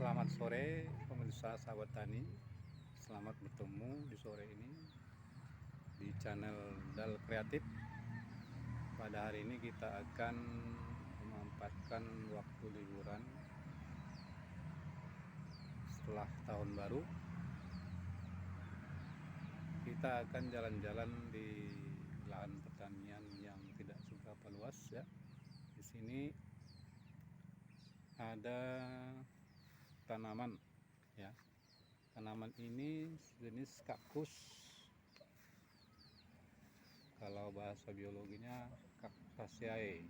Selamat sore pemirsa sahabat tani. Selamat bertemu di sore ini di channel Dal Kreatif. Pada hari ini kita akan memanfaatkan waktu liburan setelah tahun baru. Kita akan jalan-jalan di lahan pertanian yang tidak seberapa luas ya. Di sini ada tanaman ya. Tanaman ini jenis kaktus, kalau bahasa biologinya Cactaceae.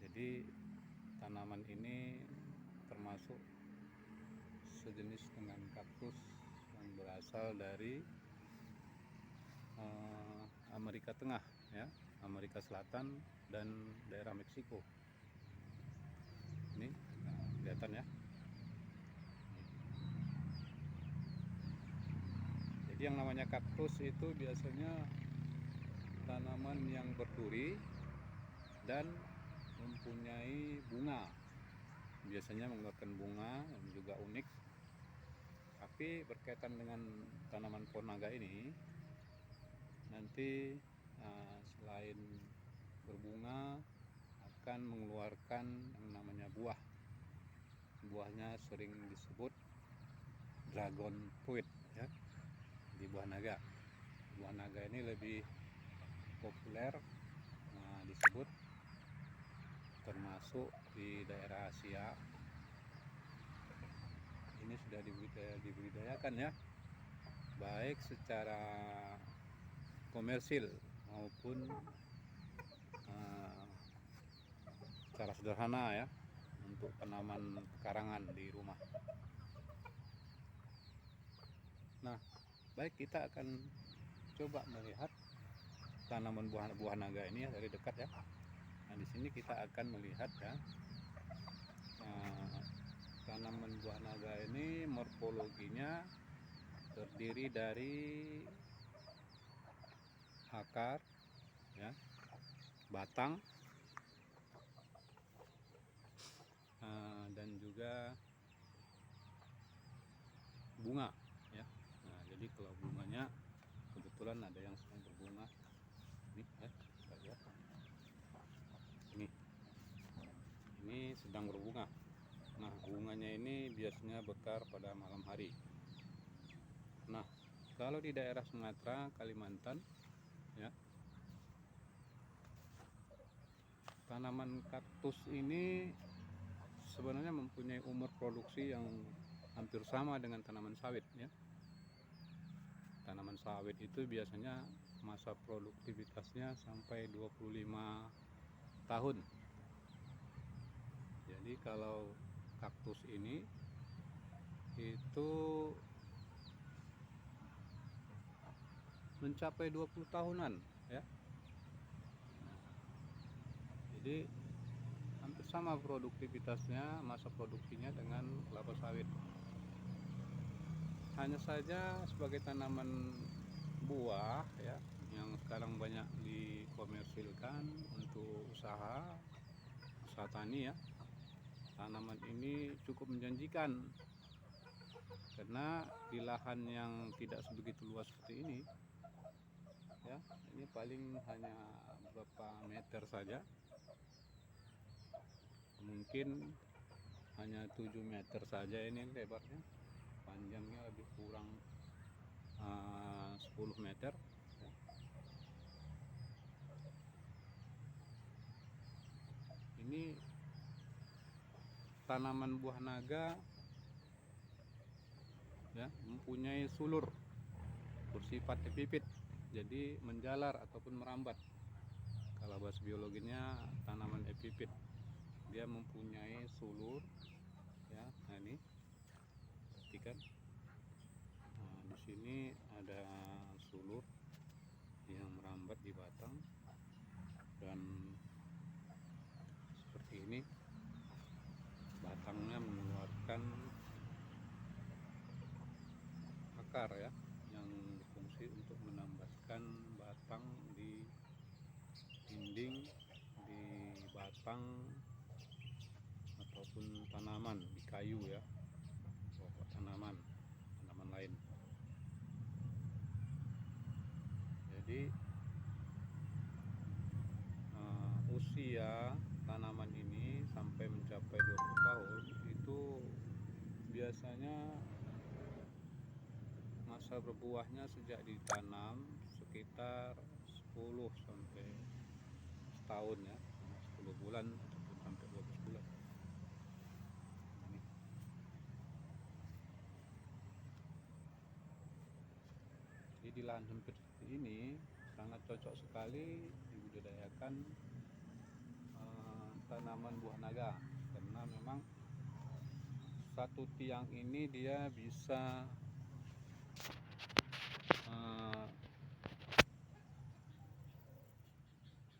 Jadi tanaman ini termasuk sejenis dengan kaktus yang berasal dari Amerika Tengah ya, Amerika Selatan dan daerah Meksiko. Ini kelihatan ya. Jadi yang namanya kaktus itu biasanya tanaman yang berduri dan mempunyai bunga. Biasanya mengeluarkan bunga yang juga unik. Tapi berkaitan dengan tanaman pohon naga ini, nanti selain berbunga akan mengeluarkan yang namanya buah. Buahnya sering disebut dragon fruit ya, di buah naga. Buah naga ini lebih populer disebut, termasuk di daerah Asia. Ini sudah dibudidayakan ya, baik secara komersil maupun secara sederhana ya, untuk tanaman pekarangan di rumah. Nah, baik, kita akan coba melihat tanaman buah naga ini ya dari dekat ya. Nah, di sini kita akan melihat ya, tanaman buah naga ini morfologinya terdiri dari akar ya, batang, dan juga bunga ya. Nah, jadi kalau bunganya kebetulan ada yang sedang berbunga ini ya, kita lihat ini sedang berbunga. Nah, bunganya ini biasanya bekar pada malam hari. Nah, kalau di daerah Sumatera, Kalimantan ya, tanaman kaktus ini sebenarnya mempunyai umur produksi yang hampir sama dengan tanaman sawit ya. Tanaman sawit itu biasanya masa produktivitasnya sampai 25 tahun. Jadi kalau kaktus ini itu mencapai 20 tahunan ya. Jadi hampir sama produktivitasnya, masa produksinya dengan kelapa sawit. Hanya saja sebagai tanaman buah ya, yang sekarang banyak dikomersilkan untuk usaha tani ya, tanaman ini cukup menjanjikan karena di lahan yang tidak sebegitu luas seperti ini ya, ini paling hanya beberapa meter saja, mungkin hanya 7 meter saja ini lebarnya, panjangnya lebih kurang 10 meter ya. Ini tanaman buah naga ya, mempunyai sulur bersifat epifit, jadi menjalar ataupun merambat. Kalau bahasa biologinya tanaman epifit, dia mempunyai sulur ya. Nah, ini perhatikan, nah, di sini ada sulur yang merambat di batang, dan seperti ini batangnya mengeluarkan akar ya, yang berfungsi untuk menambahkan batang di batang ataupun tanaman di kayu ya, pokok tanaman lain. Jadi usia tanaman ini sampai mencapai 20 tahun itu biasanya masa berbuahnya sejak ditanam sekitar 10 sampai setahun ya, 10 bulan ataupun sampai 12 bulan. Ini. Jadi di lahan sempit seperti ini sangat cocok sekali dibudidayakan tanaman buah naga, karena memang satu tiang ini dia bisa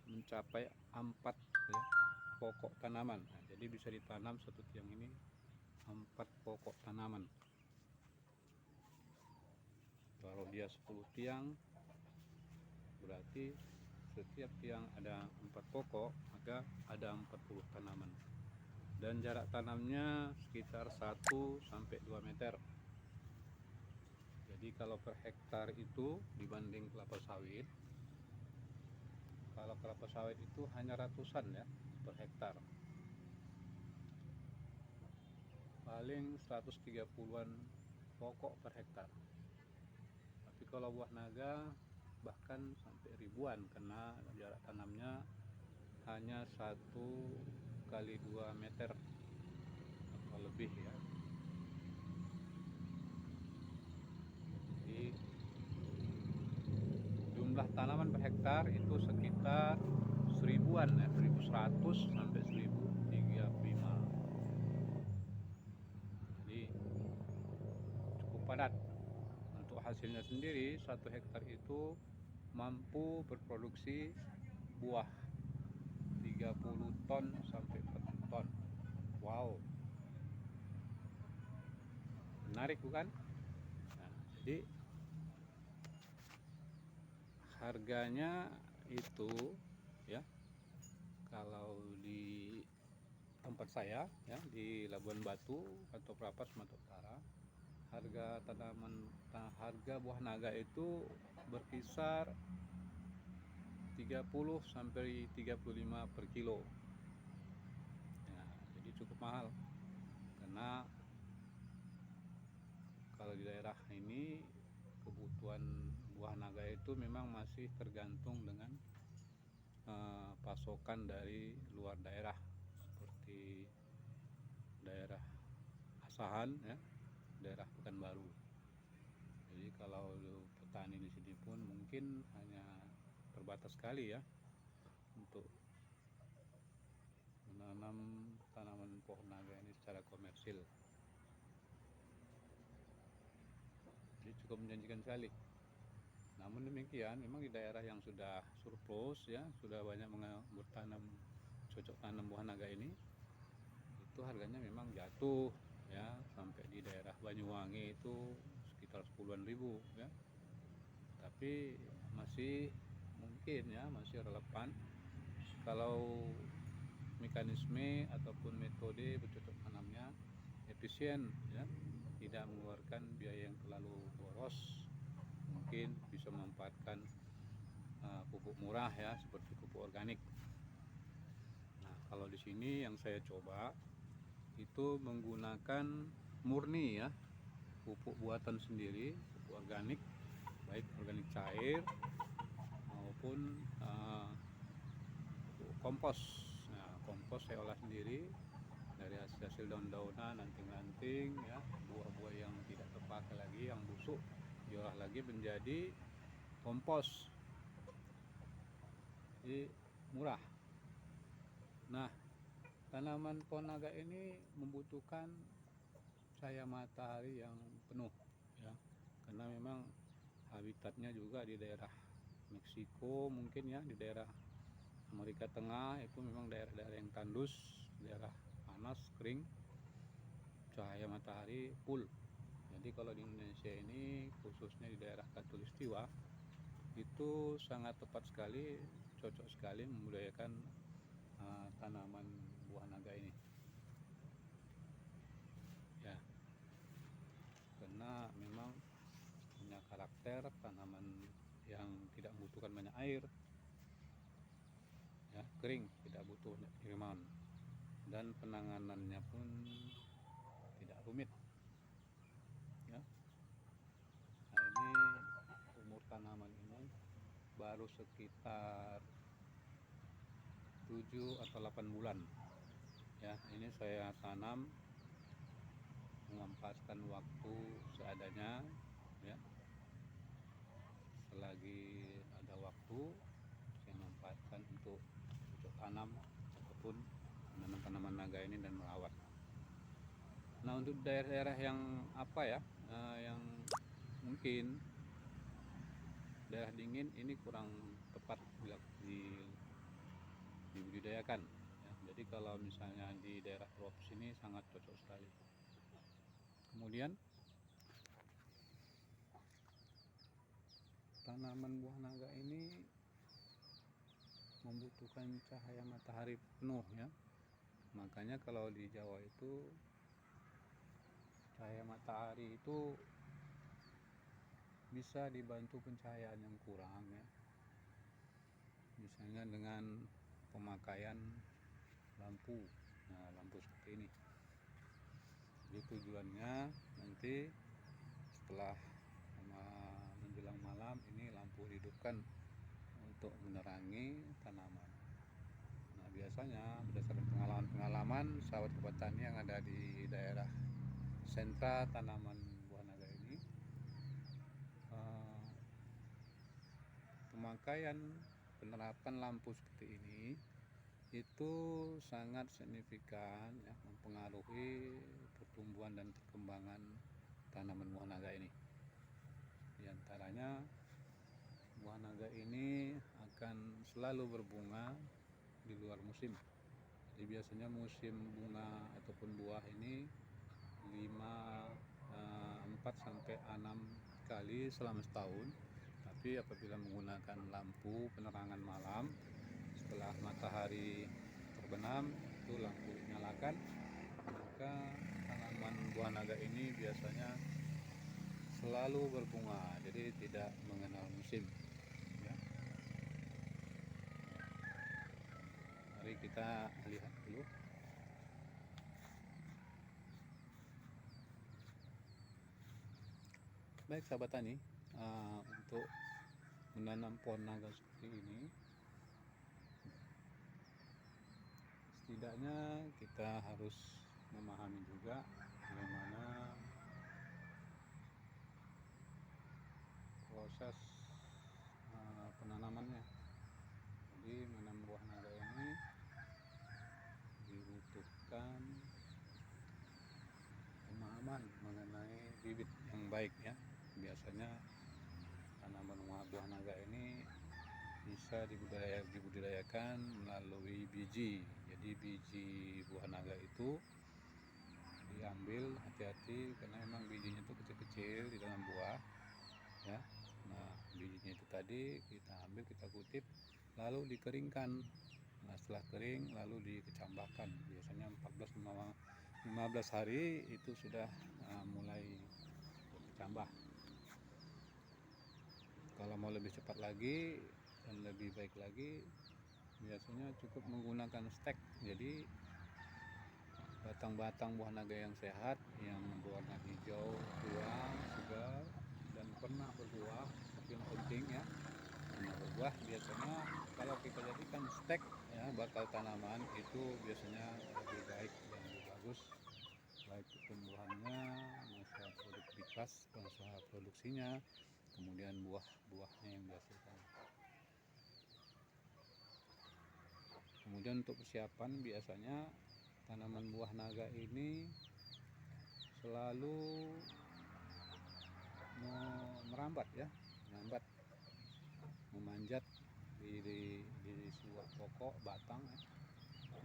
mencapai 4 ya, pokok tanaman. Nah, jadi bisa ditanam satu tiang ini 4 pokok tanaman. Kalau dia 10 tiang berarti setiap tiang ada 4 pokok, maka ada 40 tanaman. Dan jarak tanamnya sekitar 1 sampai 2 meter. Jadi kalau per hektar itu dibanding kelapa sawit, kalau kelapa sawit itu hanya ratusan ya per hektar, paling 130-an pokok per hektar. Tapi kalau buah naga bahkan sampai ribuan, karena jarak tanamnya hanya 1 x 2 meter atau lebih ya. Jadi jumlah tanaman per hektar itu sekitar 1000-an ya, 1100 sampai 1035. Jadi cukup padat. Untuk hasilnya sendiri 1 hektar itu mampu berproduksi buah 30 ton sampai 40 ton. Wow, menarik bukan? Nah, jadi harganya itu ya, kalau di tempat saya ya di Labuan Batu atau Prapat Sumatera Utara, harga buah naga itu berkisar 30 sampai 35 per kilo. Ya, jadi cukup mahal, karena kalau di daerah ini kebutuhan buah naga itu memang masih tergantung dengan pasokan dari luar daerah, seperti daerah Asahan ya, daerah Pekanbaru. Jadi kalau petani di sini pun mungkin hanya terbatas sekali ya untuk menanam tanaman pohon naga ini secara komersil. Jadi cukup menjanjikan sekali. Namun demikian, memang di daerah yang sudah surplus ya, sudah banyak bertanam cocok tanam buah naga ini, itu harganya memang jatuh ya, sampai di daerah Banyuwangi itu sekitar 10-an ribu ya. Tapi masih mungkin ya, masih relevan kalau mekanisme ataupun metode bercocok tanamnya efisien ya, tidak mengeluarkan biaya yang terlalu boros. Mungkin bisa memanfaatkan pupuk murah ya, seperti pupuk organik. Nah, kalau di sini yang saya coba itu menggunakan murni ya, pupuk buatan sendiri, pupuk organik, baik organik cair maupun pupuk kompos. Nah, kompos saya olah sendiri dari hasil daun-daunan, ranting-ranting ya, buah-buah yang tidak terpakai lagi, yang busuk, diolah lagi menjadi kompos. Jadi murah. Nah, tanaman pohon naga ini membutuhkan cahaya matahari yang penuh ya, karena memang habitatnya juga di daerah Meksiko, mungkin ya di daerah Amerika Tengah itu memang daerah-daerah yang tandus, daerah panas, kering, cahaya matahari full. Jadi kalau di Indonesia ini, khususnya di daerah Katulistiwa, itu sangat tepat sekali, cocok sekali membudidayakan tanaman buah naga ini ya, karena memang punya karakter tanaman yang tidak membutuhkan banyak air ya, kering, tidak butuh penyiraman, dan penanganannya pun tidak rumit ya. Nah, ini umur tanaman ini baru sekitar 7 atau 8 bulan ya. Ini saya tanam mengampaskan waktu seadanya ya, selagi ada waktu saya manfaatkan untuk tanam ataupun menanam tanaman naga ini dan merawat. Nah, untuk daerah-daerah yang yang mungkin daerah dingin ini kurang tepat bila dibudidayakan ya. Jadi kalau misalnya di daerah tropis ini sangat cocok sekali. Kemudian tanaman buah naga ini membutuhkan cahaya matahari penuh ya. Makanya kalau di Jawa itu cahaya matahari itu bisa dibantu pencahayaan yang kurang ya. Misalnya dengan pemakaian lampu. Nah, lampu seperti ini. Jadi tujuannya nanti setelah menjelang malam ini lampu hidupkan untuk menerangi tanaman. Nah, biasanya berdasarkan pengalaman sahabat petani yang ada di daerah sentra tanaman buah naga ini, pemakaian penerapan lampu seperti ini itu sangat signifikan ya, mempengaruhi pertumbuhan dan perkembangan tanaman buah naga ini. Di antaranya buah naga ini akan selalu berbunga di luar musim. Jadi biasanya musim bunga ataupun buah ini 4 sampai 6 kali selama setahun. Tapi apabila menggunakan lampu penerangan malam setelah matahari terbenam itu lampu dinyalakan, maka tanaman buah naga ini biasanya selalu berbunga, jadi tidak mengenal musim ya. Mari kita lihat dulu. Baik sahabat tani, untuk menanam pohon naga seperti ini setidaknya kita harus memahami juga bagaimana proses penanamannya. Jadi menanam buah naga ini dibutuhkan pemahaman mengenai bibit yang baik ya. Biasanya tanaman buah naga ini bisa dibudidayakan melalui biji. Jadi biji buah naga itu diambil hati-hati karena memang bijinya itu kecil-kecil di dalam buah ya. Nah, bijinya itu tadi kita ambil, kita kutip, lalu dikeringkan. Nah, setelah kering lalu dikecambahkan. Biasanya 14-15 hari itu sudah mulai berkecambah. Kalau mau lebih cepat lagi dan lebih baik lagi, biasanya cukup menggunakan stek. Jadi batang-batang buah naga yang sehat, yang berwarna hijau tua, segar, dan pernah berbuah, tapi yang penting ya pernah berbuah, biasanya kalau kita jadikan stek ya, bakal tanaman itu biasanya lebih baik dan lebih bagus, baik pertumbuhannya, masa produktivitas, masa produksinya, kemudian buah-buahnya yang dihasilkan. Kemudian untuk persiapan, biasanya tanaman buah naga ini selalu merambat ya, memanjat di sebuah pokok batang ya.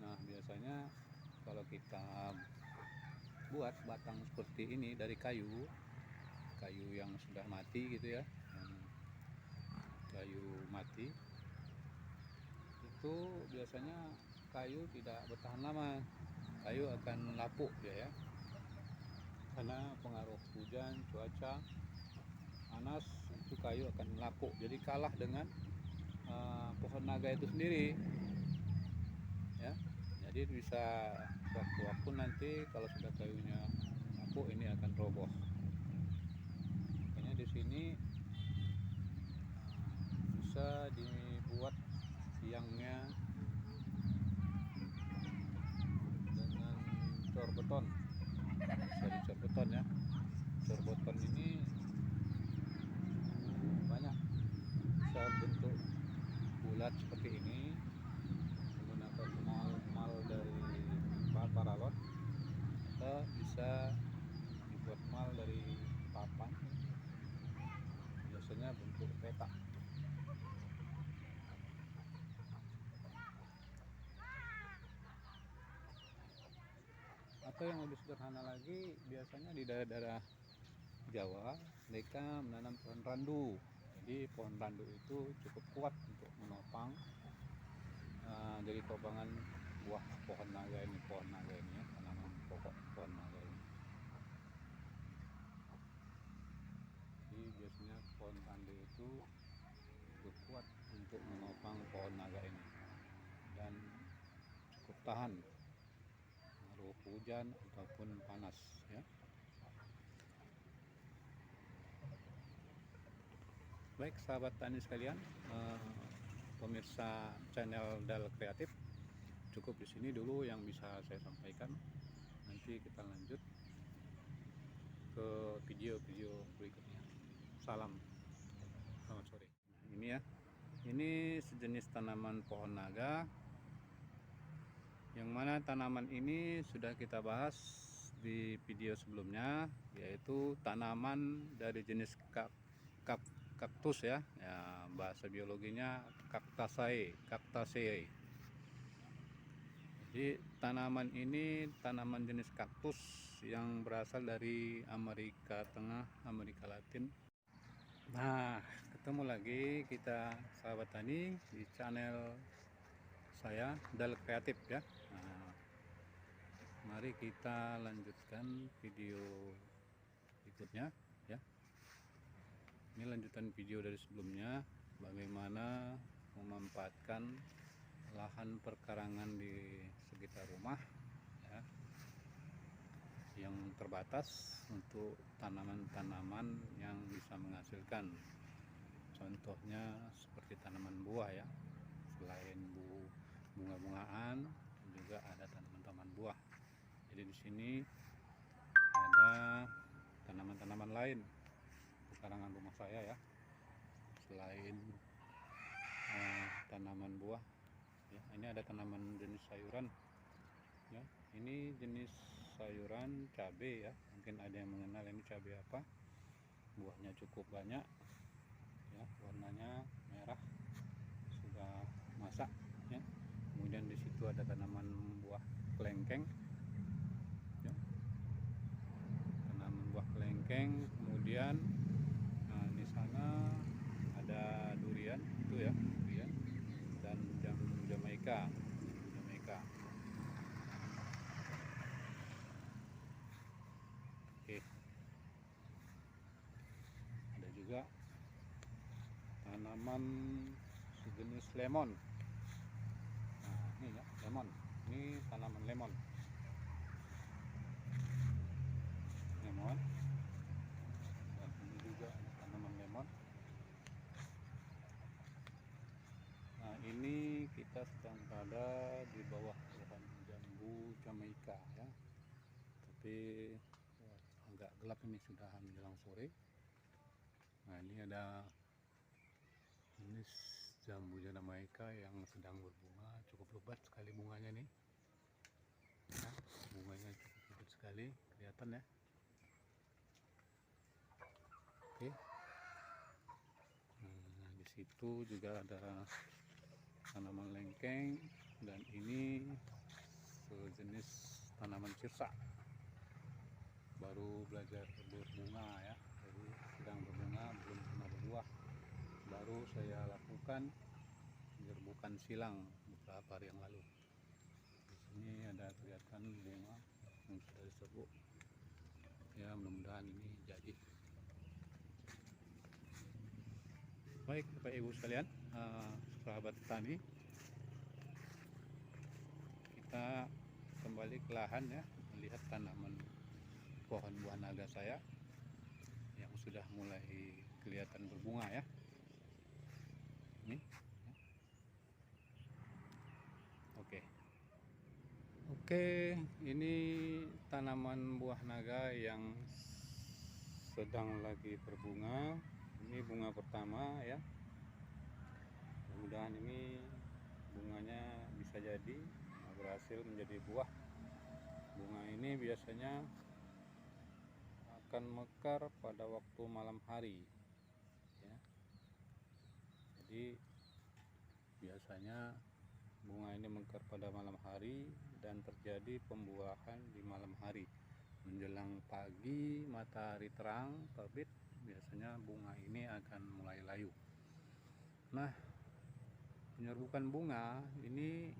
Nah, biasanya kalau kita buat batang seperti ini dari kayu yang sudah mati gitu ya, yang kayu mati, itu biasanya kayu tidak bertahan lama, kayu akan lapuk dia ya, karena pengaruh hujan, cuaca panas itu kayu akan lapuk, jadi kalah dengan pohon naga itu sendiri ya. Jadi bisa waktu-waktu nanti kalau sudah kayunya lapuk ini akan roboh. Makanya di sini bisa dibuat tiangnya dengan cor beton, bisa dicor beton ya. Cor beton ini banyak, bisa bentuk bulat seperti ini menggunakan mal dari paralon, atau bisa dibuat mal dari papan, biasanya bentuk petak. Atau yang lebih sederhana lagi, biasanya di daerah-daerah Jawa mereka menanam pohon randu. Jadi pohon randu itu cukup kuat untuk menopang dari topangan buah pohon naga ini, ya, tanaman pokok pohon naga ini. Jadi biasanya pohon randu itu cukup kuat untuk menopang pohon naga ini dan cukup tahan pengaruh hujan ataupun panas ya. Baik sahabat tani sekalian, pemirsa channel Dal Kreatif, cukup di sini dulu yang bisa saya sampaikan. Nanti kita lanjut ke video-video berikutnya. Salam, selamat sore. Ini ya, ini sejenis tanaman pohon naga, yang mana tanaman ini sudah kita bahas di video sebelumnya, yaitu tanaman dari jenis kaktus ya, bahasa biologinya Cactaceae. Jadi tanaman ini tanaman jenis kaktus yang berasal dari Amerika Tengah, Amerika Latin. Nah, ketemu lagi kita sahabat tani di channel saya Dal Kreatif ya. Nah, mari kita lanjutkan video berikutnya ya. Ini lanjutan video dari sebelumnya, bagaimana memanfaatkan lahan perkarangan di sekitar rumah ya, yang terbatas untuk tanaman-tanaman yang bisa menghasilkan. Contohnya seperti tanaman buah ya, selain bunga-bungaan juga ada tanaman-tanaman buah. Jadi di sini ada tanaman-tanaman lain pekarangan rumah saya ya, selain tanaman buah ya. Ini ada tanaman jenis sayuran ya, ini jenis sayuran cabai ya, mungkin ada yang mengenal ini cabai apa. Buahnya cukup banyak ya, warnanya merah, sudah masak ya. Kemudian di situ ada tanaman buah kelengkeng ya. Tanaman buah kelengkeng, kemudian di sana ada durian itu ya, durian dan Jamaika. Oke. Ada juga tanaman sejenis lemon. Nah, ini ya, lemon. Ini tanaman lemon. Dan ini juga ada tanaman lemon. Nah, ini kita sedang berada di bawah pohon jambu Jamaika ya. Tapi agak gelap, ini sudah menjelang sore. Nah, ini ada jenis jambu Jamaika yang sedang berbunga, cukup lebat sekali bunganya nih. Nah, bunganya cukup lebat sekali, kelihatan ya. Oke. Nah, di situ juga ada tanaman lengkeng, dan ini sejenis tanaman sirsa, baru belajar berbunga ya, jadi sedang berbunga, belum pernah berbuah. Baru saya lakukan penyerbukan silang beberapa hari yang lalu. Ini ada kelihatan bunga yang sudah diserbu. Ya, mudah-mudahan ini jadi. Baik Bapak Ibu sekalian, sahabat tani, kita kembali ke lahan ya, melihat tanaman pohon buah naga saya yang sudah mulai kelihatan berbunga ya. Ini oke. Ini tanaman buah naga yang sedang lagi berbunga. Ini bunga pertama ya. Mudah-mudahan ini bunganya bisa jadi berhasil menjadi buah. Bunga ini biasanya akan mekar pada waktu malam hari ya. Jadi biasanya bunga ini mekar pada malam hari dan terjadi pembuahan di malam hari. Menjelang pagi matahari terang terbit, biasanya bunga ini akan mulai layu. Nah, penyerbukan bunga ini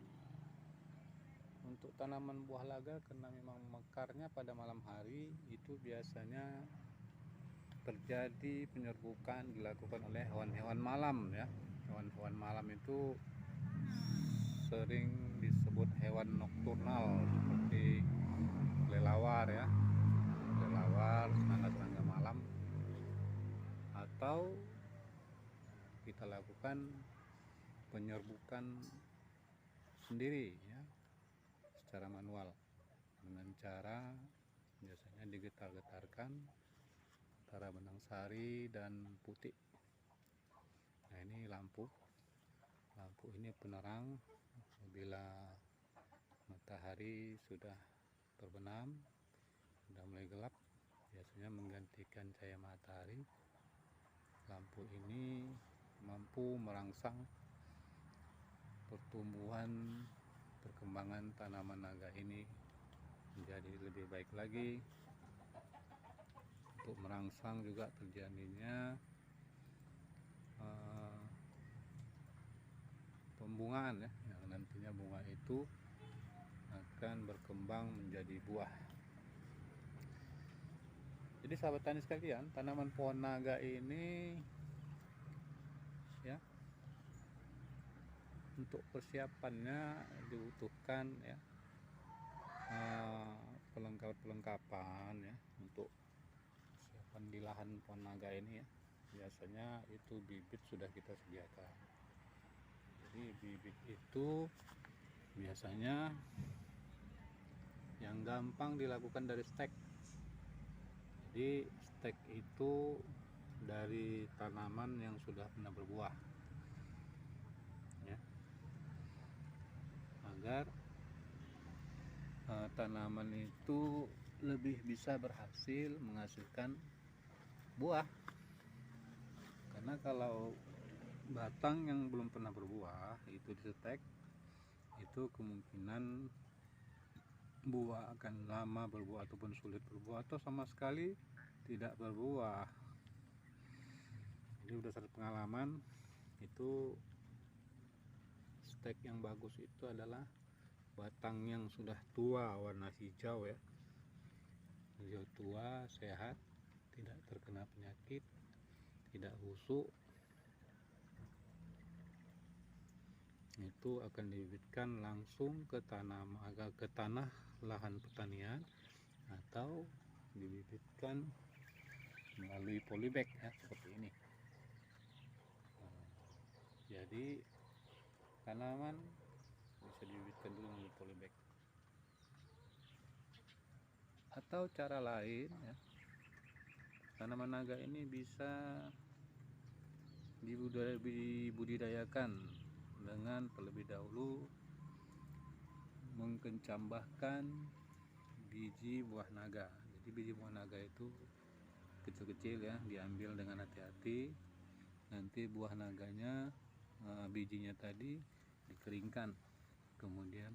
untuk tanaman buah naga karena memang mekarnya pada malam hari, itu biasanya terjadi penyerbukan dilakukan oleh hewan-hewan malam ya. Hewan-hewan malam itu sering disebut hewan nokturnal seperti kelelawar ya, kelelawar, serangga-serangga malam, atau kita lakukan penyerbukan sendiri ya, secara manual dengan cara biasanya digetar-getarkan antara benang sari dan putih. Nah, ini lampu ini penerang apabila matahari sudah terbenam, sudah mulai gelap, biasanya menggantikan cahaya matahari. Lampu ini mampu merangsang perkembangan tanaman naga ini menjadi lebih baik lagi, untuk merangsang juga terjadinya pembungaan ya, yang nantinya bunga itu akan berkembang menjadi buah. Jadi sahabat tani sekalian, tanaman pohon naga ini ya, untuk persiapannya dibutuhkan ya perlengkapan ya untuk persiapan di lahan pohon naga ini ya. Biasanya itu bibit sudah kita sediakan. Jadi bibit itu biasanya yang gampang dilakukan dari stek. Jadi stek itu dari tanaman yang sudah pernah berbuah ya, agar tanaman itu lebih bisa berhasil menghasilkan buah. Karena kalau batang yang belum pernah berbuah itu disetek, itu kemungkinan buah akan lama berbuah ataupun sulit berbuah atau sama sekali tidak berbuah. Jadi berdasarkan pengalaman itu, stek yang bagus itu adalah batang yang sudah tua warna hijau ya, hijau tua, sehat, tidak terkena penyakit, tidak busuk. Itu akan dibibitkan langsung ke tanah lahan pertanian atau dibibitkan melalui polybag ya, seperti ini. Jadi tanaman bisa dibibitkan dulu melalui polybag. Atau cara lain ya, tanaman naga ini bisa dibudidayakan dengan terlebih dahulu mengencambahkan biji buah naga. Jadi biji buah naga itu kecil-kecil ya, diambil dengan hati-hati. Nanti buah naganya, bijinya tadi dikeringkan, kemudian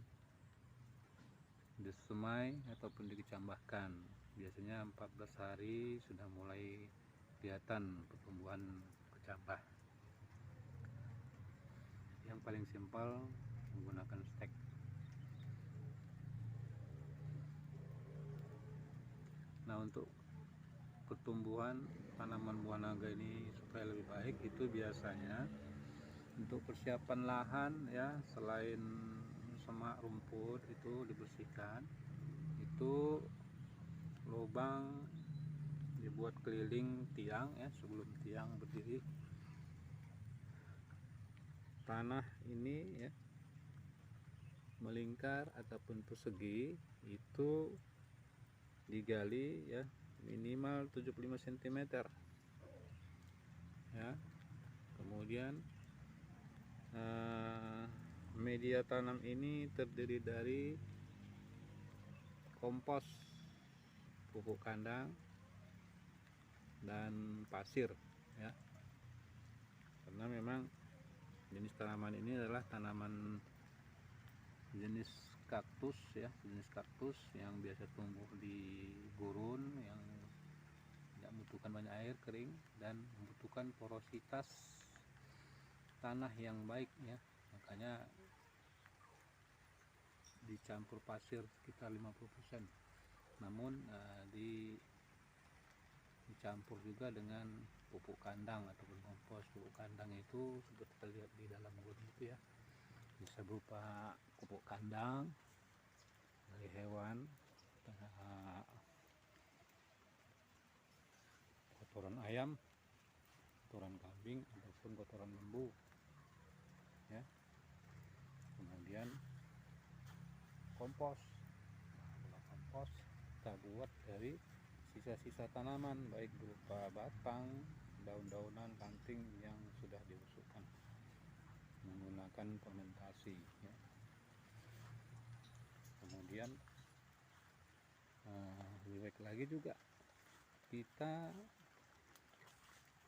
disemai ataupun dikecambahkan. Biasanya 14 hari sudah mulai kelihatan pertumbuhan kecambah. Yang paling simpel menggunakan stek. Nah, untuk pertumbuhan tanaman buah naga ini supaya lebih baik itu biasanya untuk persiapan lahan ya, selain semak rumput itu dibersihkan, itu lubang dibuat keliling tiang ya, sebelum tiang berdiri. Tanah ini ya melingkar ataupun persegi itu digali ya minimal 75 cm ya. Kemudian media tanam ini terdiri dari kompos, pupuk kandang, dan pasir ya, karena memang jenis tanaman ini adalah tanaman jenis kaktus ya, jenis kaktus yang biasa tumbuh di gurun yang tidak membutuhkan banyak air, kering, dan membutuhkan porositas tanah yang baik ya. Makanya dicampur pasir sekitar 50%, namun dicampur juga dengan pupuk kandang ataupun kompos. Pupuk kandang itu seperti kita lihat di dalam gurun itu ya, bisa berupa pupuk kandang dari hewan, kotoran ayam, kotoran kambing, ataupun kotoran lembu ya. Kemudian kompos. Kompos kita buat dari sisa-sisa tanaman, baik berupa batang, daun-daunan, ranting yang sudah dibusukkan menggunakan fermentasi ya. Kemudian lebih baik lagi juga kita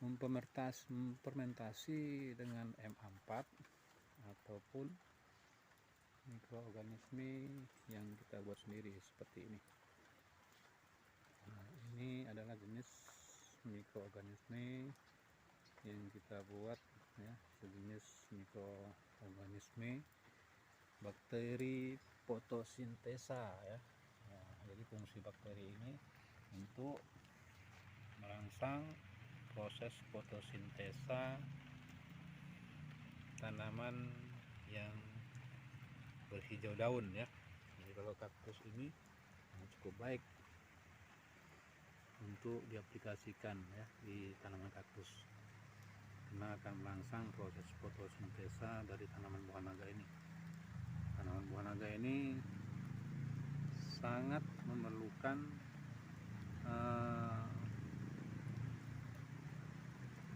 memfermentasi dengan MA4 ataupun mikroorganisme yang kita buat sendiri seperti ini. Nah, ini adalah jenis mikroorganisme yang kita buat ya, sejenis mikroorganisme bakteri fotosintesa ya. Nah, jadi fungsi bakteri ini untuk merangsang proses fotosintesa tanaman yang berhijau daun ya. Jadi kalau kaktus ini cukup baik untuk diaplikasikan ya di tanaman kaktus, karena akan merangsang proses fotosintesa dari tanaman buah naga ini. Tanaman buah naga ini sangat memerlukan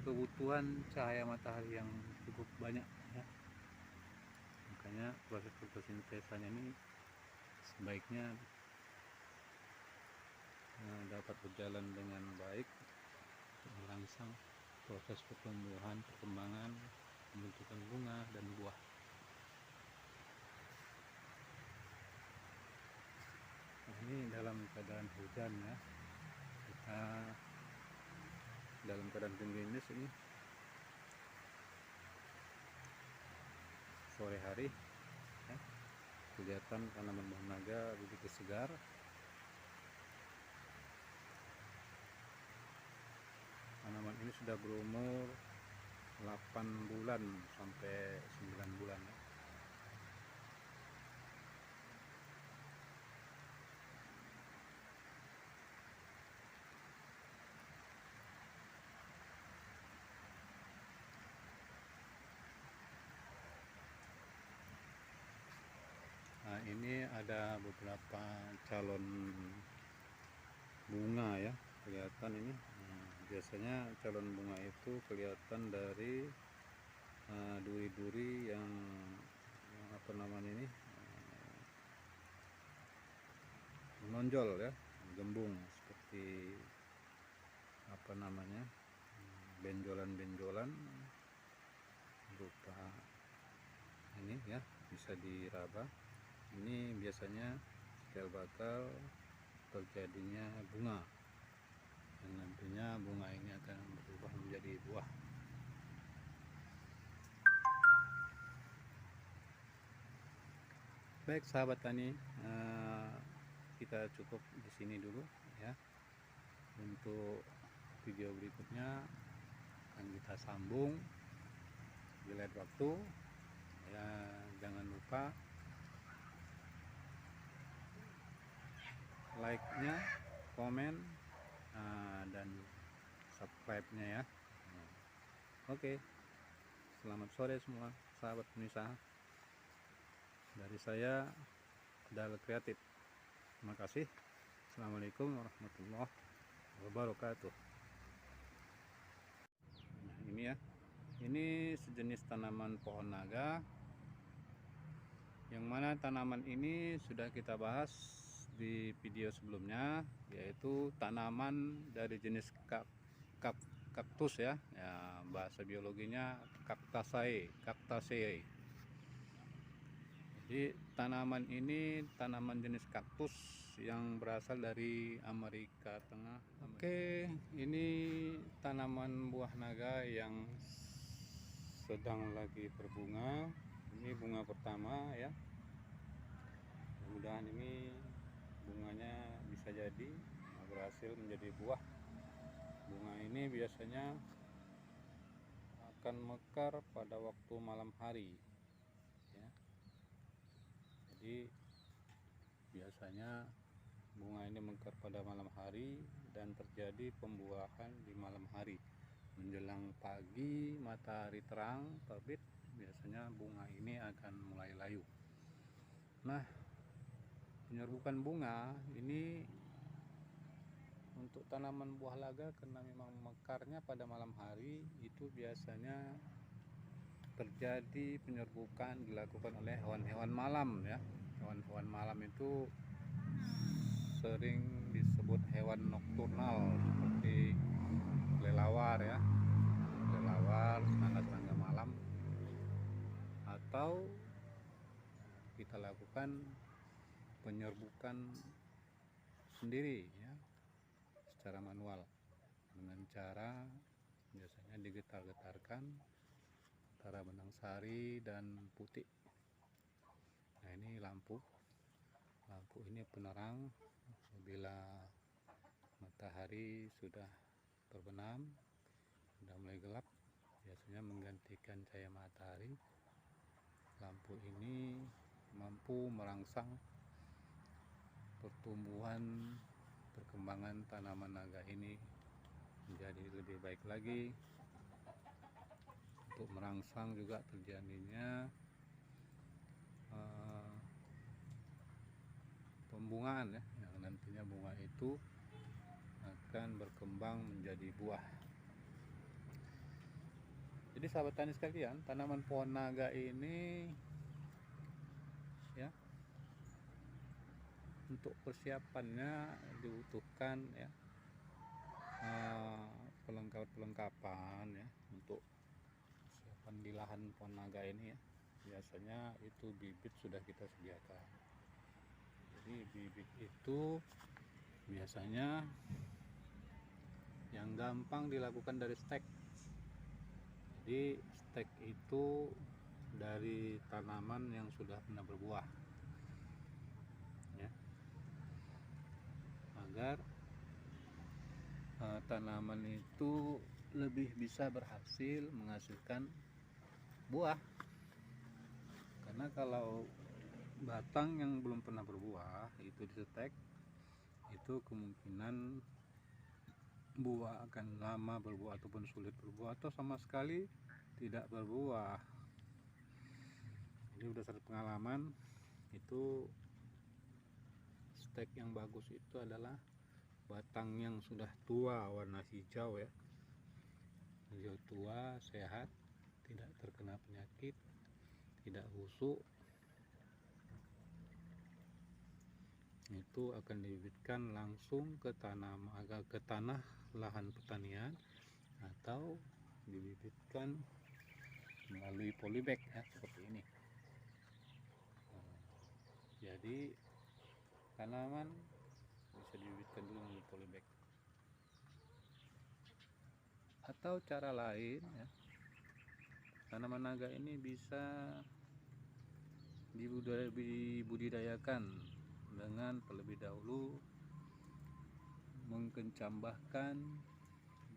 kebutuhan cahaya matahari yang cukup banyak ya. Makanya proses fotosintesanya ini sebaiknya dapat berjalan dengan baik, merangsang proses pertumbuhan, perkembangan, pembentukan bunga dan buah. Nah, ini dalam keadaan hujan ya, kita dalam keadaan gerimis ini sore hari ya, kelihatan tanaman buah naga begitu segar. Tanaman ini sudah berumur 8 bulan sampai 9 bulan ya. Nah, ini ada beberapa calon bunga ya, kelihatan ini. Nah, biasanya calon bunga itu kelihatan dari duri-duri yang apa namanya ini, menonjol ya, gembung, seperti apa namanya, benjolan-benjolan berupa ini ya, bisa diraba. Ini biasanya cikal bakal terjadinya bunga, dan nantinya bunga ini akan berubah menjadi buah. Baik sahabat tani, kita cukup di sini dulu ya. Untuk video berikutnya akan kita sambung di lain waktu ya. Jangan lupa like-nya, komen, dan subscribe-nya ya. Oke, selamat sore semua sahabat pengusaha. Dari saya Dal Kreatif. Terima kasih. Assalamualaikum warahmatullahi wabarakatuh. Nah, ini ya. Ini sejenis tanaman pohon naga, yang mana tanaman ini sudah kita bahas di video sebelumnya, yaitu tanaman dari jenis kaktus ya. Bahasa biologinya Cactaceae. Jadi tanaman ini tanaman jenis kaktus yang berasal dari Amerika Tengah. Oke, ini tanaman buah naga yang sedang lagi berbunga. Ini bunga pertama ya. Mudah-mudahan ini bunganya bisa jadi berhasil menjadi buah. Bunga ini biasanya akan mekar pada waktu malam hari ya. Jadi biasanya bunga ini mekar pada malam hari dan terjadi pembuahan di malam hari. Menjelang pagi matahari terang terbit, biasanya bunga ini akan mulai layu. Nah, penyerbukan bunga ini untuk tanaman buah naga karena memang mekarnya pada malam hari, itu biasanya terjadi penyerbukan dilakukan oleh hewan-hewan malam ya. Hewan-hewan malam itu sering disebut hewan nokturnal, seperti kelelawar ya, serangga-serangga malam, atau kita lakukan penyerbukan sendiri ya, secara manual dengan cara biasanya digetar-getarkan antara benang sari dan putih. Nah, ini lampu ini penerang apabila matahari sudah terbenam, sudah mulai gelap, biasanya menggantikan cahaya matahari. Lampu ini mampu merangsang perkembangan tanaman naga ini menjadi lebih baik lagi, untuk merangsang juga terjadinya pembungaan ya, yang nantinya bunga itu akan berkembang menjadi buah. Jadi sahabat tani sekalian, tanaman pohon naga ini ya, untuk persiapannya dibutuhkan ya perlengkapan ya, untuk persiapan di lahan pohon naga ini ya. Biasanya itu bibit sudah kita sediakan. Jadi bibit itu biasanya yang gampang dilakukan dari stek. Jadi stek itu dari tanaman yang sudah pernah berbuah ya, agar tanaman itu lebih bisa berhasil menghasilkan buah. Karena kalau batang yang belum pernah berbuah itu disetek, itu kemungkinan buah akan lama berbuah ataupun sulit berbuah atau sama sekali tidak berbuah. Jadi berdasarkan pengalaman itu, stek yang bagus itu adalah batang yang sudah tua, warna hijau ya, hijau tua, sehat, tidak terkena penyakit, tidak busuk. Itu akan dibibitkan langsung ke tanah lahan pertanian, atau dibibitkan melalui polybag ya, seperti ini. Jadi tanaman bisa dibibitkan dulu melalui polybag. Atau cara lain ya, tanaman naga ini bisa dibudidayakan dengan terlebih dahulu mengkencambahkan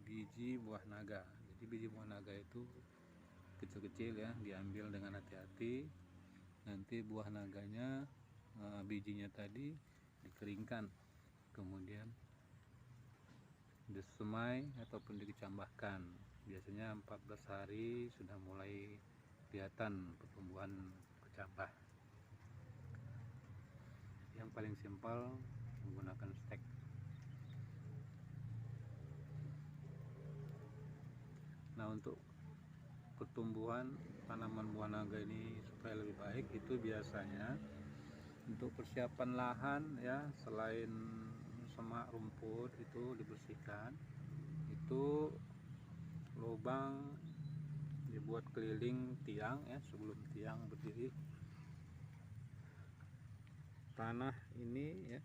biji buah naga. Jadi biji buah naga itu kecil-kecil ya, diambil dengan hati-hati. Nanti buah naganya, bijinya tadi dikeringkan, kemudian disemai ataupun dikecambahkan. Biasanya 14 hari sudah mulai kelihatan pertumbuhan kecambah. Yang paling simpel menggunakan stek. Nah, untuk pertumbuhan tanaman buah naga ini supaya lebih baik, itu biasanya untuk persiapan lahan ya, selain semak rumput itu dibersihkan, itu lubang dibuat keliling tiang ya, sebelum tiang berdiri. Tanah ini ya,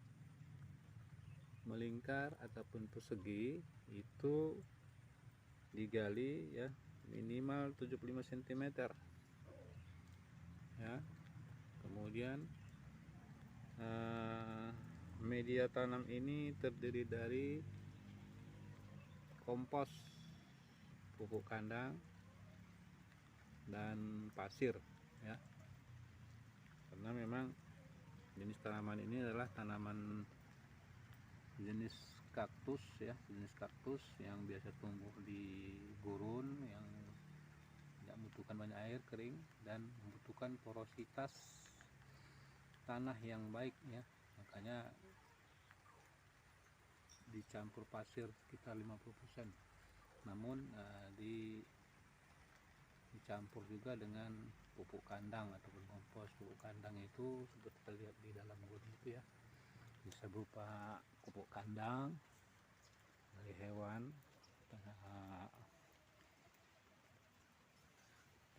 melingkar ataupun persegi itu digali ya, minimal 75 cm ya. Kemudian media tanam ini terdiri dari kompos, pupuk kandang, dan pasir ya. Karena memang jenis tanaman ini adalah tanaman jenis kaktus ya, jenis kaktus yang biasa tumbuh di gurun yang tidak membutuhkan banyak air, kering, dan membutuhkan porositas tanah yang baik ya. Makanya dicampur pasir sekitar 50%. Namun dicampur juga dengan pupuk kandang ataupun kompos. Pupuk kandang itu seperti kita lihat di dalam gurun itu ya, bisa berupa pupuk kandang dari hewan,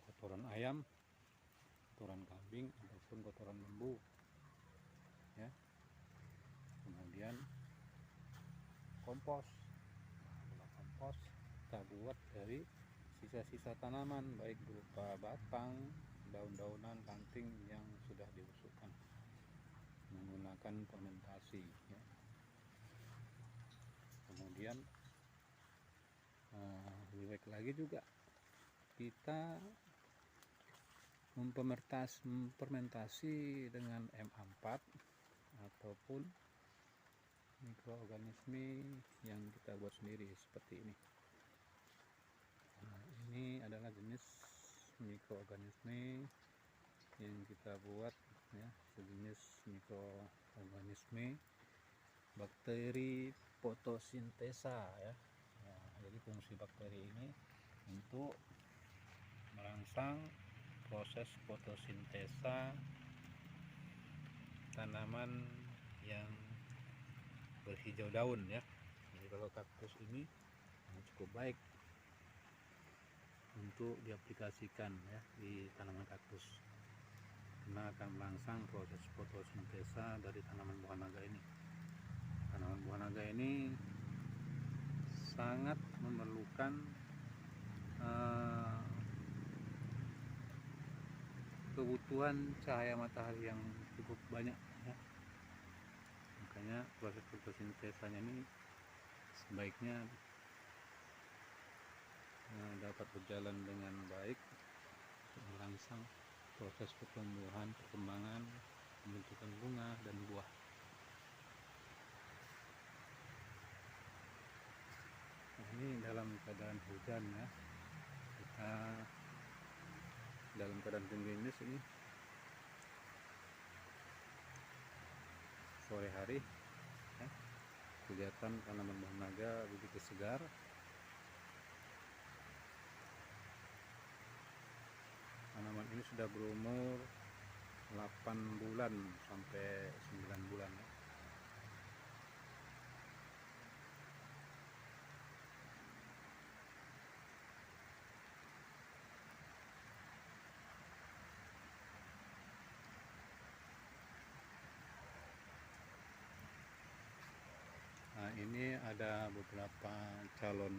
kotoran ayam, kotoran kambing, ataupun kotoran lembu ya. Kemudian kompos. Kompos kita buat dari sisa-sisa tanaman, baik berupa batang, daun-daunan, ranting yang sudah dibusukkan menggunakan fermentasi ya. Kemudian lebih baik lagi juga kita memfermentasi dengan MA4 ataupun mikroorganisme yang kita buat sendiri seperti ini. Nah, ini adalah jenis mikroorganisme yang kita buat ya, sejenis mikroorganisme bakteri fotosintesa ya. Nah, jadi fungsi bakteri ini untuk merangsang proses fotosintesa tanaman yang berhijau daun ya. Jadi kalau kaktus ini cukup baik untuk diaplikasikan ya di tanaman kaktus, karena akan merangsang proses fotosintesa dari tanaman buah naga ini. Tanaman buah naga ini sangat memerlukan kebutuhan cahaya matahari yang cukup banyak ya. Makanya proses fotosintesanya ini sebaiknya dapat berjalan dengan baik, merangsang proses pertumbuhan, perkembangan, pembentukan bunga dan buah. Nah, ini dalam keadaan hujan ya, kita dalam keadaan gerimis ini sore hari ya. Kelihatan tanaman buah naga begitu segar. Tanaman ini sudah berumur 8 bulan sampai 9 bulan ya. Nah, ini ada beberapa calon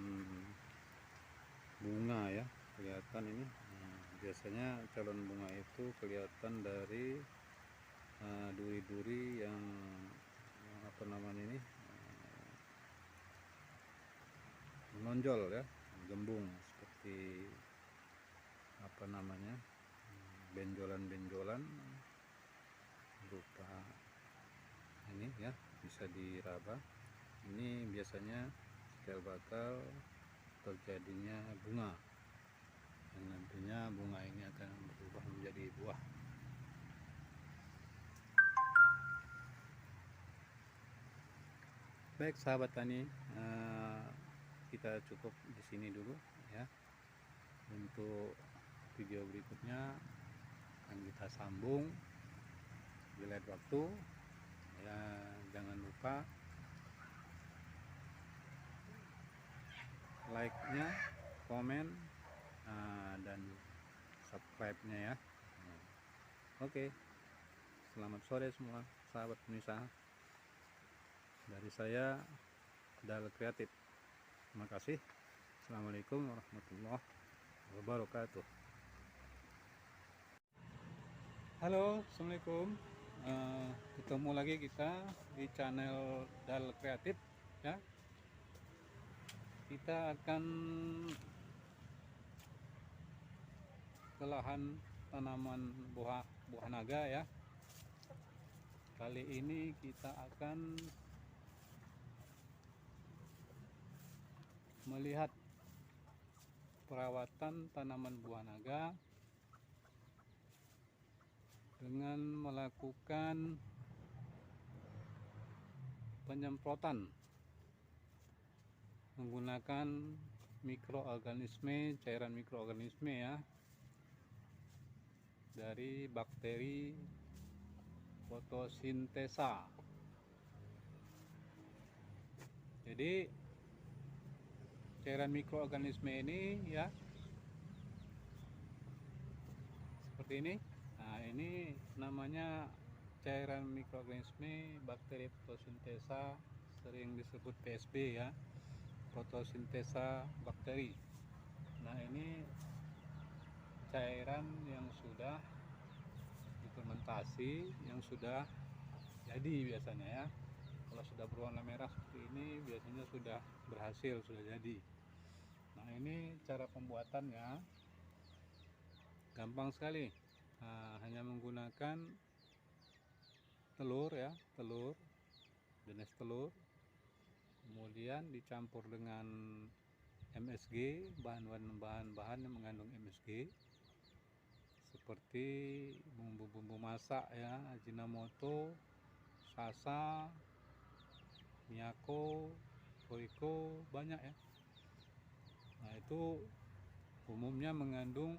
bunga ya, kelihatan ini. Nah, biasanya calon bunga itu kelihatan dari duri-duri yang apa namanya ini, menonjol ya, gembung seperti apa namanya, benjolan-benjolan berupa ini ya, bisa diraba. Ini biasanya cikal bakal terjadinya bunga, dan nantinya bunga ini akan berubah menjadi buah. Baik sahabat tani, kita cukup di sini dulu ya. Untuk video berikutnya akan kita sambung di lain waktu ya. Jangan lupa like-nya, komen, dan subscribe-nya ya. Oke, selamat sore semua sahabat pemirsa. Dari saya, Dal Kreatif. Terima kasih. Assalamualaikum warahmatullahi wabarakatuh. Halo, assalamualaikum. Ketemu lagi kita di channel Dal Kreatif ya. Kita akan ke lahan tanaman buah naga ya. Kali ini kita akan melihat perawatan tanaman buah naga dengan melakukan penyemprotan menggunakan mikroorganisme, cairan mikroorganisme ya, dari bakteri fotosintesa. Jadi cairan mikroorganisme ini ya seperti ini. Nah, ini namanya cairan mikroorganisme bakteri fotosintesa, sering disebut PSB ya, fotosintesa bakteri. Nah, ini cairan yang sudah difermentasi, yang sudah jadi biasanya ya. Kalau sudah berwarna merah seperti ini biasanya sudah berhasil, sudah jadi. Nah, ini cara pembuatannya gampang sekali. Hanya menggunakan telur ya, jenis telur, kemudian dicampur dengan MSG, bahan-bahan yang mengandung MSG seperti bumbu-bumbu masak ya, Ajinomoto, Sasa, Miyako, Royco, banyak ya. Nah, itu umumnya mengandung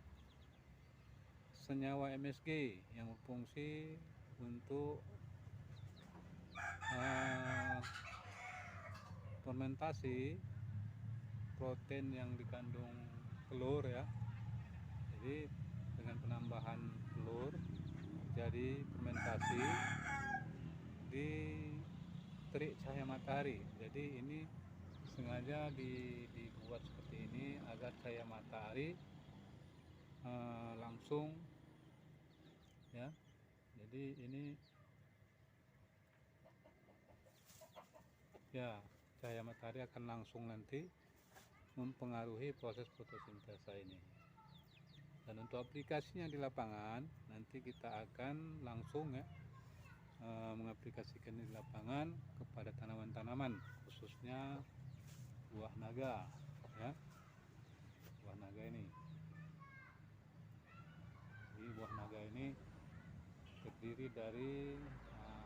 senyawa MSG yang berfungsi untuk fermentasi protein yang dikandung telur ya. Jadi dengan penambahan telur jadi fermentasi di terik cahaya matahari. Jadi ini sengaja dibuat seperti ini agar cahaya matahari langsung ya. Jadi ini ya, cahaya matahari akan langsung nanti mempengaruhi proses fotosintesa ini. Dan untuk aplikasinya di lapangan nanti kita akan langsung ya mengaplikasikan di lapangan kepada tanaman-tanaman, khususnya buah naga ya. Buah naga ini. Jadi buah naga ini terdiri dari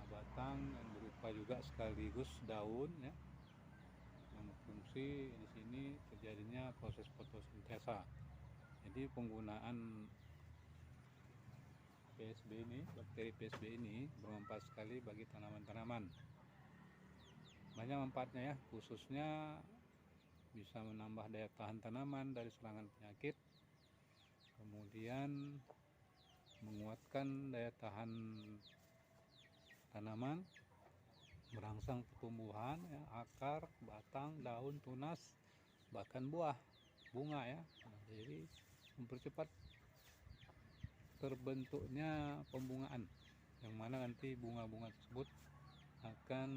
batang yang berupa juga sekaligus daun ya, yang berfungsi di sini terjadinya proses fotosintesa. Jadi penggunaan PSB ini, bakteri PSB ini bermanfaat sekali bagi tanaman-tanaman. Banyak manfaatnya ya, khususnya bisa menambah daya tahan tanaman dari serangan penyakit, kemudian menguatkan daya tahan tanaman, merangsang pertumbuhan ya, akar, batang, daun, tunas, bahkan buah, bunga ya. Nah, jadi mempercepat terbentuknya pembungaan, yang mana nanti bunga-bunga tersebut akan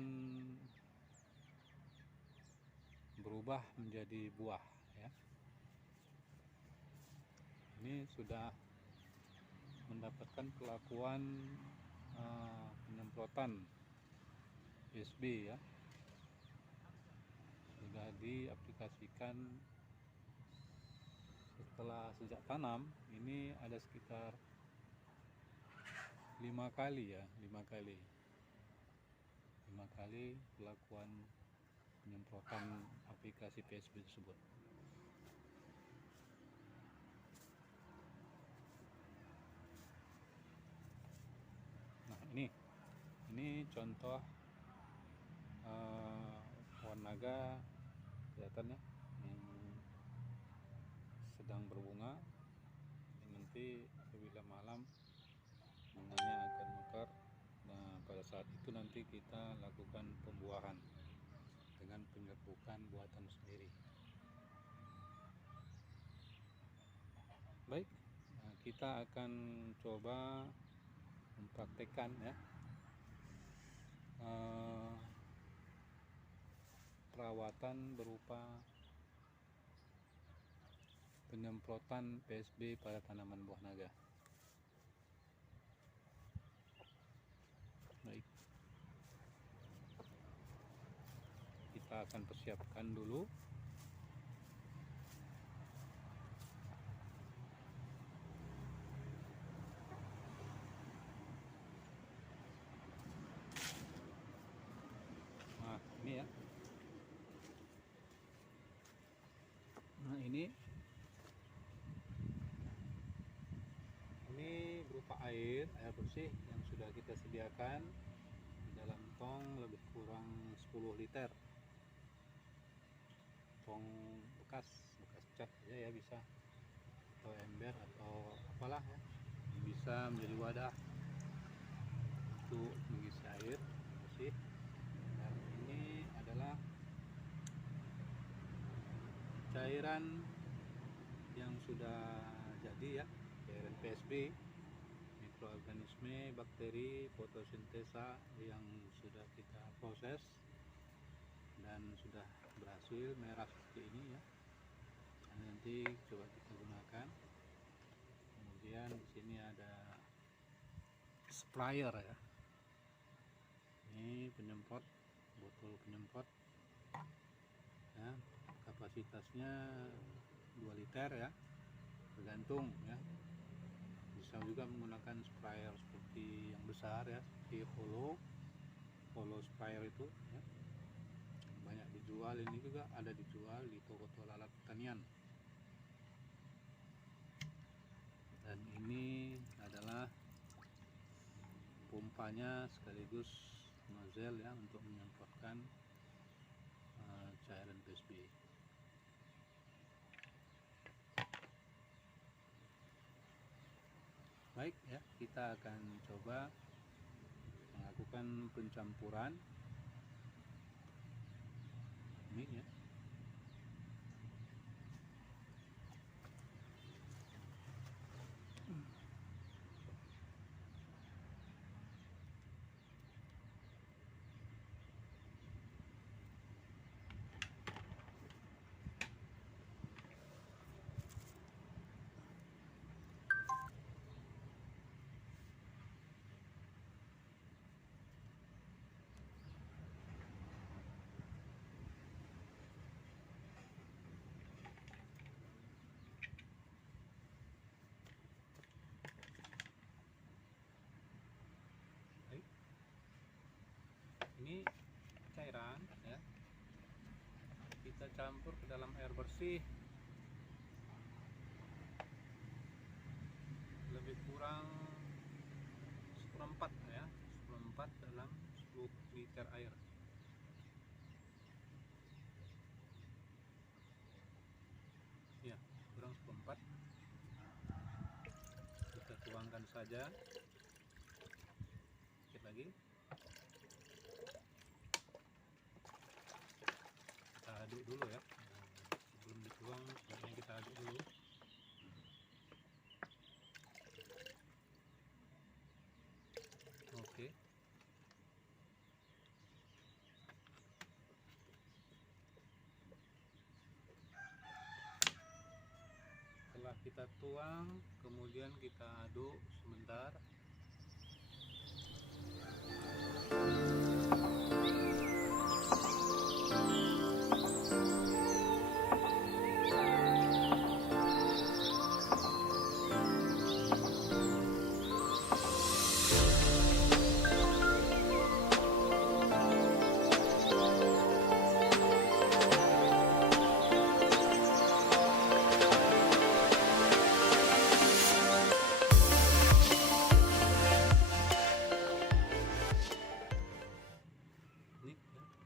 berubah menjadi buah ya. Ini sudah mendapatkan perlakuan penyemprotan PSB ya, sudah diaplikasikan setelah sejak tanam. Ini ada sekitar 5 kali ya, 5 kali pelakuan penyemprotan aplikasi PSB tersebut. Nah ini contoh pohon naga kelihatannya yang sedang berbunga. Nanti apabila malam bunganya akan mekar. Nah, pada saat itu nanti kita lakukan pembuahan dengan penyerbukan buatan sendiri. Baik, nah, kita akan coba mempraktekkan ya perawatan berupa penyemprotan PSB pada tanaman buah naga. Baik, kita akan persiapkan dulu. Nah, ini ya. Nah, ini berupa air bersih yang sudah kita sediakan di dalam tong lebih kurang 10 liter. Tong bekas cat aja ya bisa, atau ember atau apalah ya, bisa menjadi wadah untuk mengisi air bersih. Dan ini adalah cairan yang sudah jadi ya, cairan PSB, mikroorganisme bakteri fotosintesa yang sudah kita proses dan sudah berhasil merah seperti ini ya. Nah, nanti coba kita gunakan. Kemudian di sini ada sprayer ya. Ini penyemprot, botol penyemprot ya, kapasitasnya 2 liter ya, tergantung ya. Bisa juga menggunakan sprayer seperti yang besar ya, seperti hollow sprayer itu ya. Banyak dijual, ini juga ada dijual di toko-toko alat pertanian. Dan ini adalah pompanya sekaligus nozzle ya, untuk menyemprotkan cairan PSB. Baik ya, kita akan coba melakukan pencampuran ini ya. Ini cairan ya, kita campur ke dalam air bersih lebih kurang 1/4 ya, 1/4 dalam 10 liter air. Ya, kurang 1/4. Kita tuangkan saja. Sedikit lagi. Kita aduk dulu ya. Sebelum dituang, sebaiknya kita aduk dulu. Oke. kita tuang, kemudian kita aduk sebentar. Ini ya,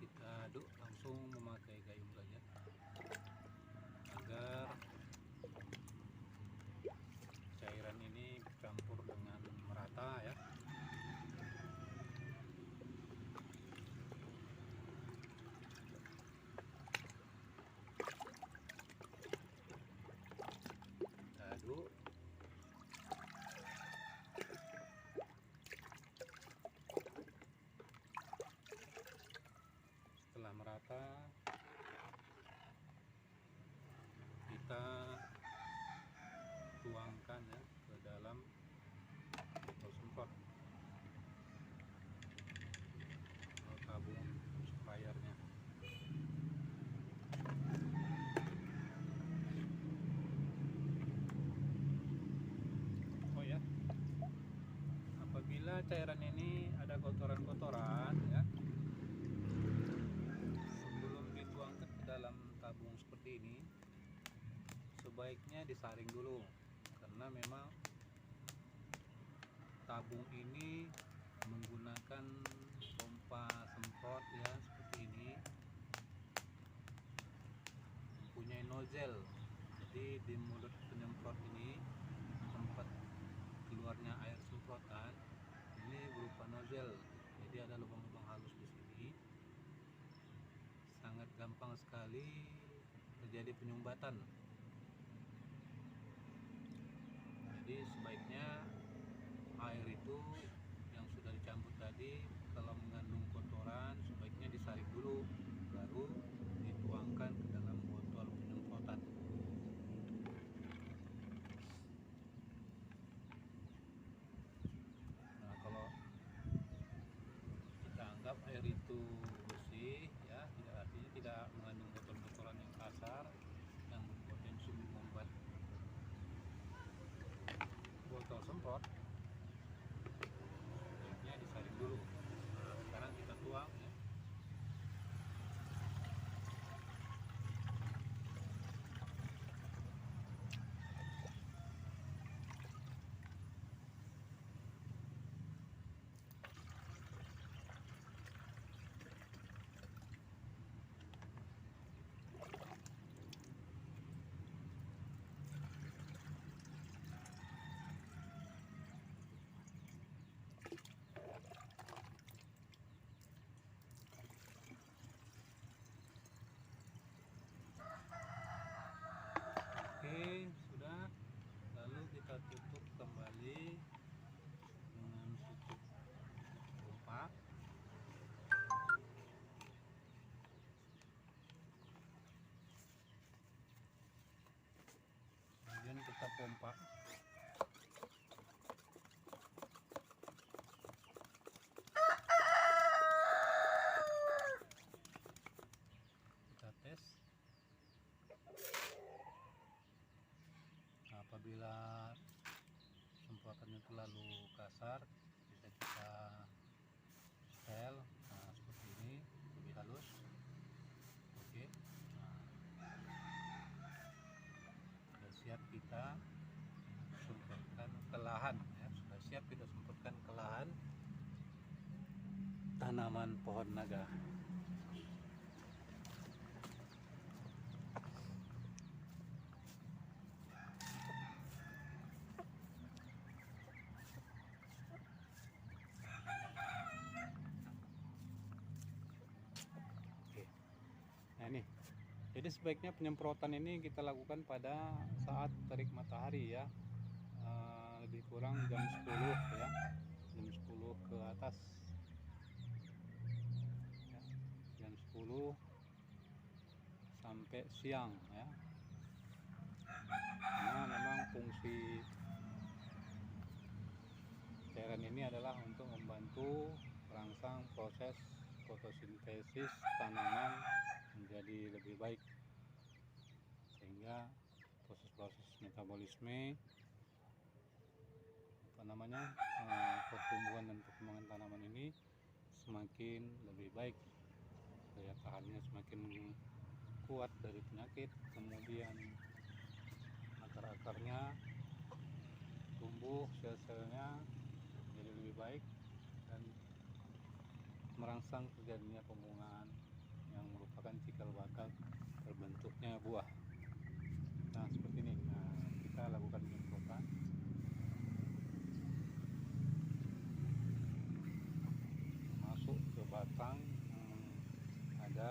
kita aduk langsung memakai gayung saja agar cairan ini bercampur dengan merata ya. Kita aduk. Setelah merata, kita tuangkan ya ke dalam botol semprot atau tabung sprayernya. Oh ya, apabila cairan ini ada kotoran-kotoran ya, sebelum dituangkan ke dalam tabung seperti ini, sebaiknya disaring dulu, karena memang tabung ini menggunakan pompa semprot ya, seperti ini, mempunyai nozzle. Jadi di mulut penyemprot ini, tempat keluarnya air semprotan ini berupa nozzle, jadi ada lubang-lubang halus di sini. Sangat gampang sekali terjadi penyumbatan. Jadi sebaiknya air itu yang sudah dicampur tadi, kalau mengandung kotoran sebaiknya disaring dulu, baru dituangkan ke dalam botol penyemprotan. Nah, kalau kita anggap air itu bersih ya, tidak, artinya tidak mengandung kotoran-kotoran yang kasar yang berpotensi membuat botol semprot, sebaiknya disaring dulu. Nah, sekarang kita tuang ya. Oke, sudah. Lalu kita tutup kembali dengan tutup pompa. Kemudian kita pompa. Kita tes. Nah, apabila semprotannya terlalu kasar, bisa kita setel. Nah, seperti ini, lebih halus. Oke. Nah, sudah siap kita semprotkan ke lahan ya. Sudah siap kita semprotkan ke lahan tanaman pohon naga. Oke. Nah ini, jadi sebaiknya penyemprotan ini kita lakukan pada saat terik matahari ya, lebih kurang jam 10 ya, jam 10 ke atas ya, jam 10 sampai siang ya. karena memang fungsi cairan ini adalah untuk membantu merangsang proses fotosintesis tanaman menjadi lebih baik, sehingga proses-proses metabolisme pertumbuhan dan perkembangan tanaman ini semakin lebih baik, daya tahannya semakin kuat dari penyakit, kemudian akar-akarnya tumbuh, sel-selnya jadi lebih baik, dan merangsang terjadinya pembungaan yang merupakan cikal bakal terbentuknya buah. Nah, seperti ini. Nah, kita lakukan penyemprotan masuk ke batang ada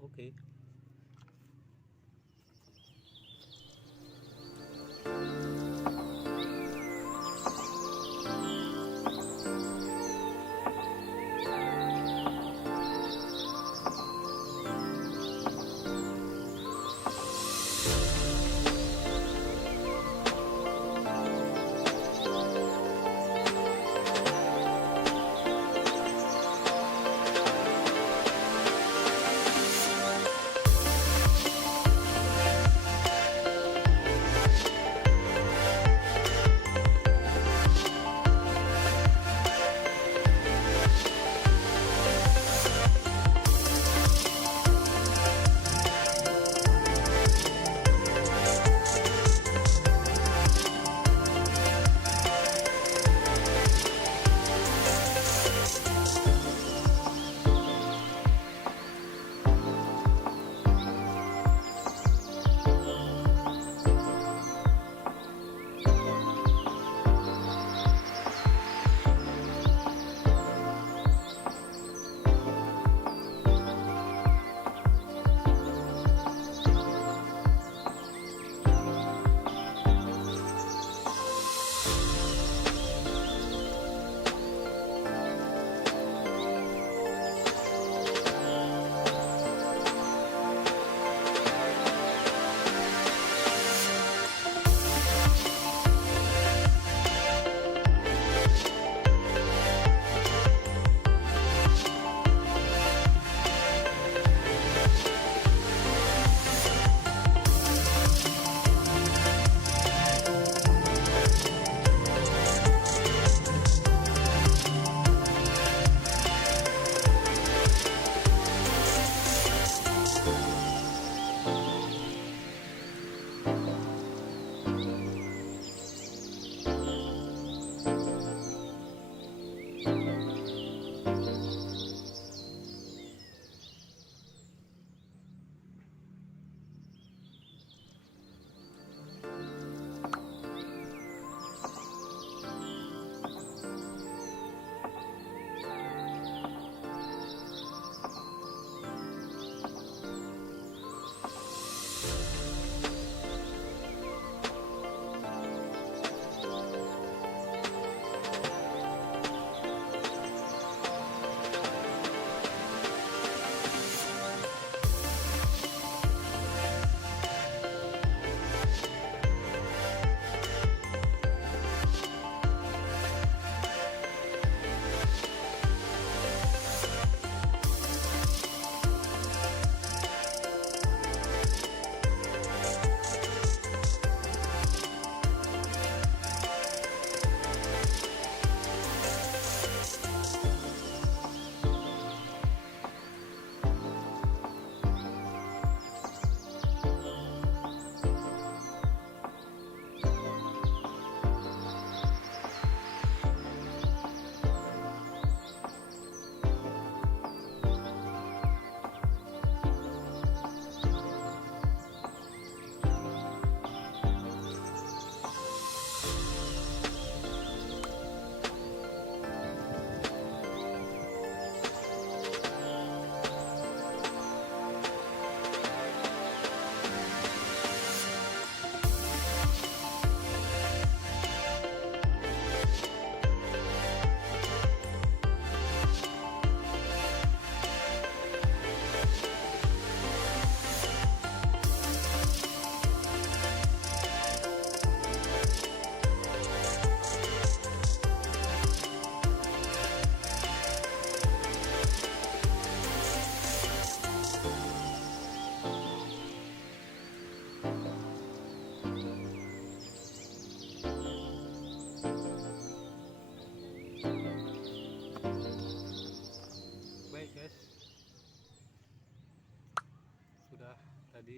oke.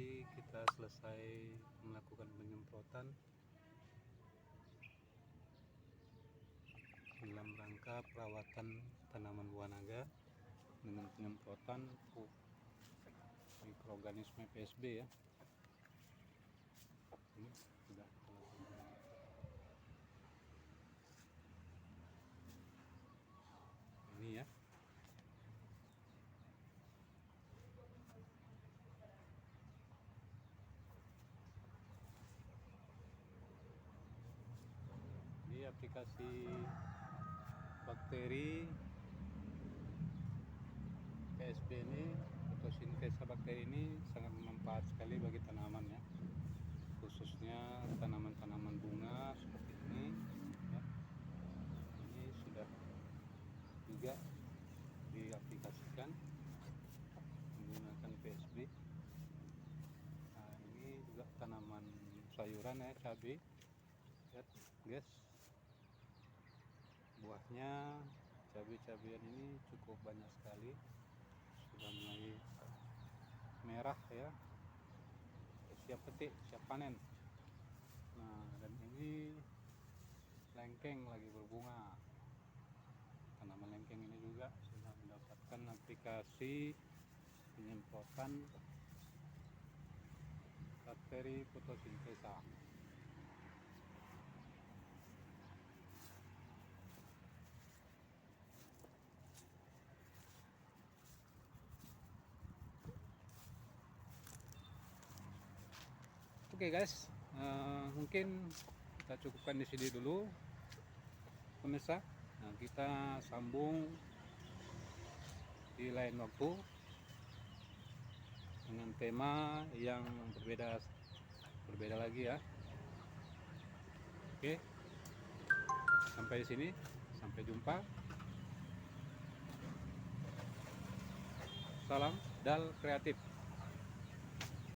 tadi kita selesai melakukan penyemprotan dalam rangka perawatan tanaman buah naga dengan penyemprotan pupuk mikroorganisme PSB ya. Ini sudah ini ya. Di aplikasi bakteri PSB ini, fotosintesa bakteri ini sangat bermanfaat sekali bagi tanaman ya, khususnya tanaman-tanaman bunga seperti ini ya. Ini sudah juga diaplikasikan menggunakan PSB. Nah, ini juga tanaman sayuran ya, cabai. Lihat guys, buahnya cabai-cabian ini cukup banyak sekali, sudah mulai merah ya, siap petik, siap panen. Nah, dan ini lengkeng lagi berbunga. Tanaman lengkeng ini juga sudah mendapatkan aplikasi penyemprotan bakteri fotosintesa. Oke guys, mungkin kita cukupkan di sini dulu pemirsa. Nah, kita sambung di lain waktu dengan tema yang berbeda lagi ya. Oke, sampai di sini, sampai jumpa. Salam Dal Kreatif.